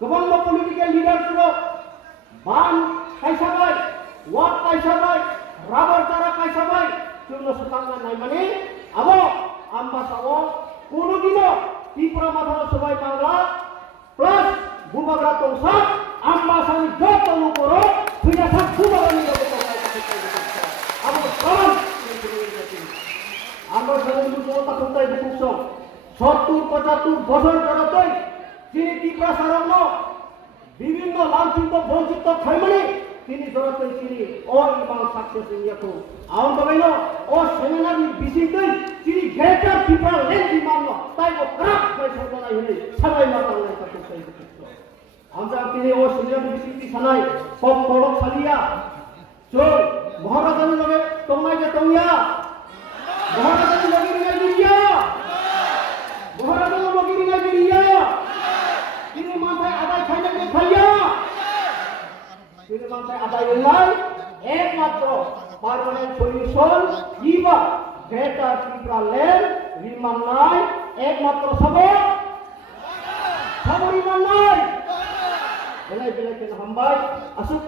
गोबां पलिटिकल लिडारफोरखौ बान खायसाबाय वाक खायसाबाय राबर चारा खायसाबाय जोंनो सुखांनाय माने अब आम्बासाव कोनोदिनो त्रिपुरा माथानो सबाय बांला प्लस बुबाग्रा तंसा आम्बासानि जत न'खराव फैनासा बुबाग्रानि आबो कारन आम्बासानि मुखता खुंथाय बुकुसं 70-75 বছর ধরে যিনি ত্রিপুরা সারণ্য বিভিন্ন লাঞ্ছিত বঞ্চিত খাইমানি তিনি জড়াতেই তিনি অরিমাল সাকসেস ইন্ডিয়াखौ आउन बाबायनो अ सेमिनारनि बिसिङै তিনি ग्रेटर ত্রিপুরা লেন্ড बिमानो ताइबो क्राक बाय सरबानाय होनै साबाय मातांनाय थाखै आमजा তিনি अ सेमिनारनि बिसिङै सानाय सब खलक सालिया जों महाराजानि लगे तंनाय जे तंया महाराजानि लगे रिङाय दिया महाराजानि लगे रिङाय दिया তিনি মাথায় আদায় খাইলে খাইয়া তিনি মাথায় আদায় নাই একমাত্র পার্মানেন্ট সলিউশন ইবা গ্রেটার ত্রিপুরা ল্যান্ড রিমান নাই একমাত্র সাবরিমান নাই বেলাই বেলাই কেন হামবাই আসুক